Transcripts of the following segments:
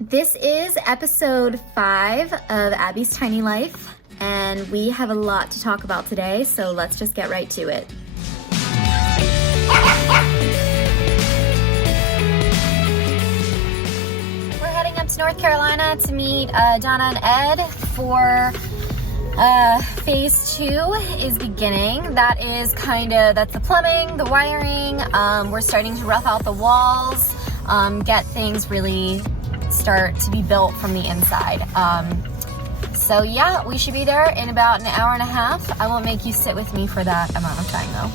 This is episode 5 of Abby's Tiny Life, and we have a lot to talk about today, so let's just get right to it. We're heading up to North Carolina to meet Donna and Ed for phase 2 is beginning. That's the plumbing, the wiring. We're starting to rough out the walls, get things really start to be built from the inside. So yeah, we should be there in about an hour and a half. I won't make you sit with me for that amount of time though.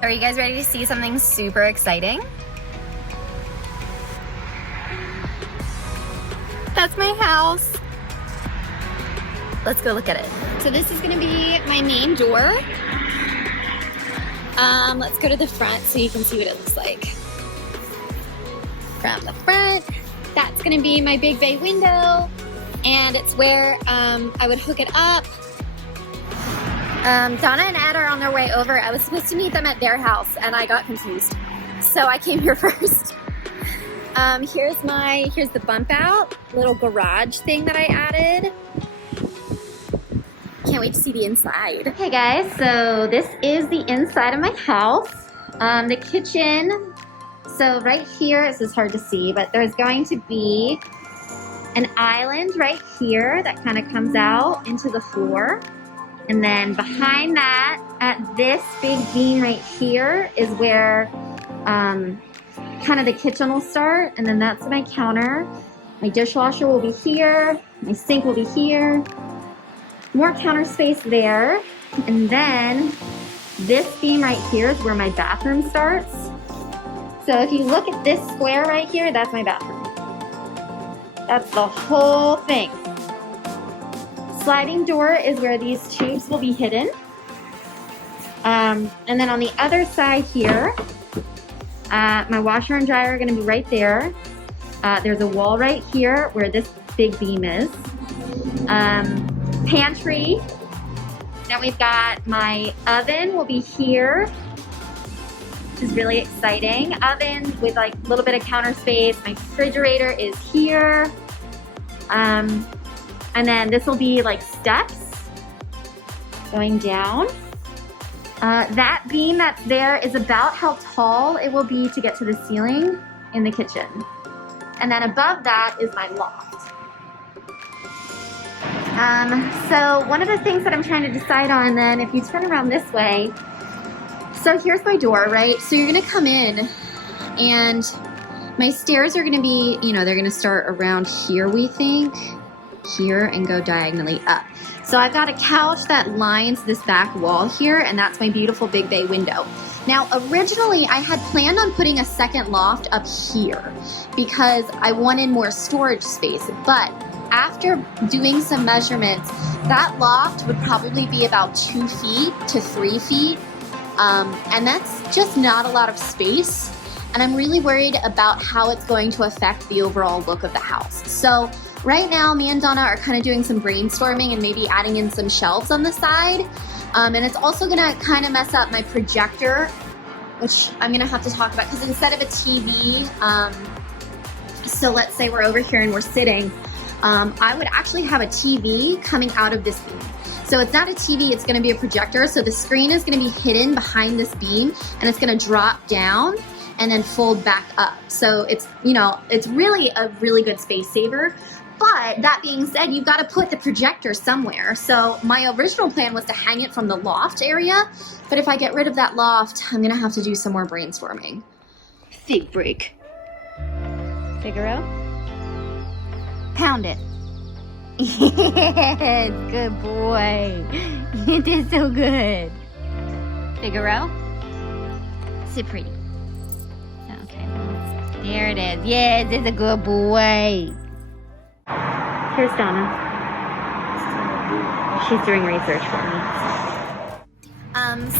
Are you guys ready to see something super exciting? That's my house. Let's go look at it. So this is gonna be my main door. Let's go to the front so you can see what it looks like. From the front, that's gonna be my big bay window, and it's where I would hook it up. Donna and Ed are on their way over. I was supposed to meet them at their house and I got confused. So I came here first. Here's the bump out, little garage thing that I added. Can't wait to see the inside. Okay guys, so this is the inside of my house. The kitchen. So right here, this is hard to see, but there's going to be an island right here that kind of comes out into the floor. And then behind that, at this big beam right here is where kind of the kitchen will start. And then that's my counter. My dishwasher will be here. My sink will be here. More counter space there. And then this beam right here is where my bathroom starts. So if you look at this square right here, that's my bathroom. That's the whole thing. Sliding door is where these tubes will be hidden. And then on the other side here, my washer and dryer are gonna be right there. There's a wall right here where this big beam is. Pantry. Then we've got my oven will be here, which is really exciting. Oven with like a little bit of counter space. My refrigerator is here. And then this will be like steps going down. That beam that's there is about how tall it will be to get to the ceiling in the kitchen. And then above that is my loft. So one of the things that I'm trying to decide on then, if you turn around this way, so here's my door, right? So you're gonna come in and my stairs are gonna be, they're gonna start around here, we think, here and go diagonally up. So I've got a couch that lines this back wall here, and that's my beautiful big bay window. Now, originally I had planned on putting a second loft up here because I wanted more storage space, but after doing some measurements, that loft would probably be about 2 feet to 3 feet. And that's just not a lot of space. And I'm really worried about how it's going to affect the overall look of the house. So right now, me and Donna are kind of doing some brainstorming and maybe adding in some shelves on the side. And it's also gonna kind of mess up my projector, which I'm gonna have to talk about, because instead of a TV, so let's say we're over here and we're sitting, I would actually have a TV coming out of this beam. So it's not a TV, it's gonna be a projector. So the screen is gonna be hidden behind this beam and it's gonna drop down and then fold back up. So it's, it's really a really good space saver. But that being said, you've got to put the projector somewhere. So my original plan was to hang it from the loft area. But if I get rid of that loft, I'm gonna have to do some more brainstorming. Fig break. Figaro? Pound it. Yes, good boy. You did so good. Figaro? Sit pretty. Okay, there it is. Yes, it's a good boy. Here's Donna. She's doing research for me.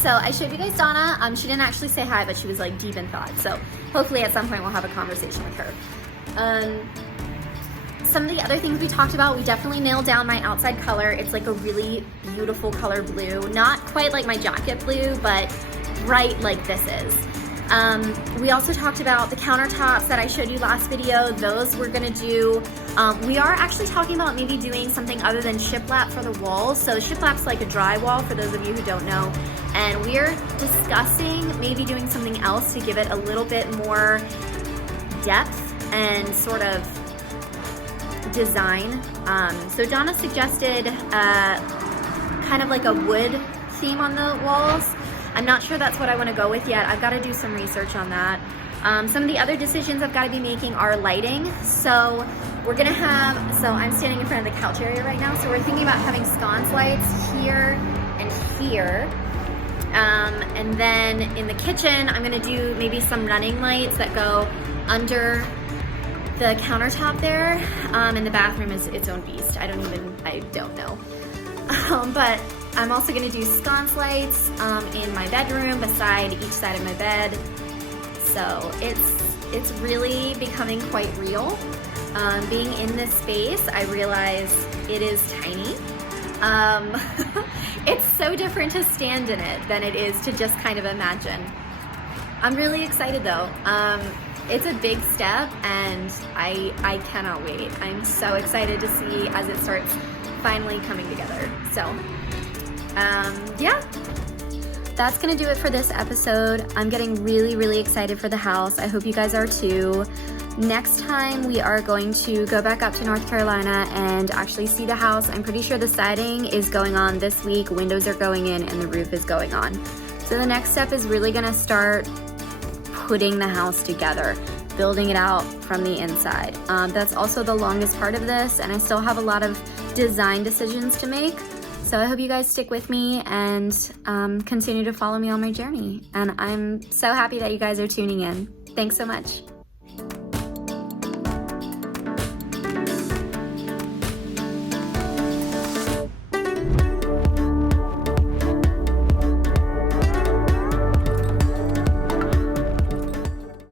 So I showed you guys Donna. She didn't actually say hi, but she was like deep in thought. So hopefully at some point we'll have a conversation with her. Some of the other things we talked about, we definitely nailed down my outside color. It's like a really beautiful color blue. Not quite like my jacket blue, but bright like this is. We also talked about the countertops that I showed you last video. Those we're gonna do. We are actually talking about maybe doing something other than shiplap for the walls. So shiplap's like a drywall for those of you who don't know. And we're discussing maybe doing something else to give it a little bit more depth and sort of design. So Donna suggested kind of like a wood theme on the walls. I'm not sure that's what I want to go with yet. I've got to do some research on that. Some of the other decisions I've got to be making are lighting. So we're gonna have, so I'm standing in front of the couch area right now. So we're thinking about having sconce lights here and here. And then in the kitchen, I'm gonna do maybe some running lights that go under the countertop there. And the bathroom is its own beast. I don't know. But I'm also gonna do sconce lights in my bedroom beside each side of my bed. So it's really becoming quite real. Being in this space, I realize it is tiny. It's so different to stand in it than it is to just kind of imagine. I'm really excited though. It's a big step and I cannot wait. I'm so excited to see as it starts finally coming together. So, yeah. That's gonna do it for this episode. I'm getting really, really excited for the house. I hope you guys are too. Next time we are going to go back up to North Carolina and actually see the house. I'm pretty sure the siding is going on this week, windows are going in, and the roof is going on. So the next step is really gonna start putting the house together, building it out from the inside. That's also the longest part of this, and I still have a lot of design decisions to make. So I hope you guys stick with me and continue to follow me on my journey. And I'm so happy that you guys are tuning in. Thanks so much.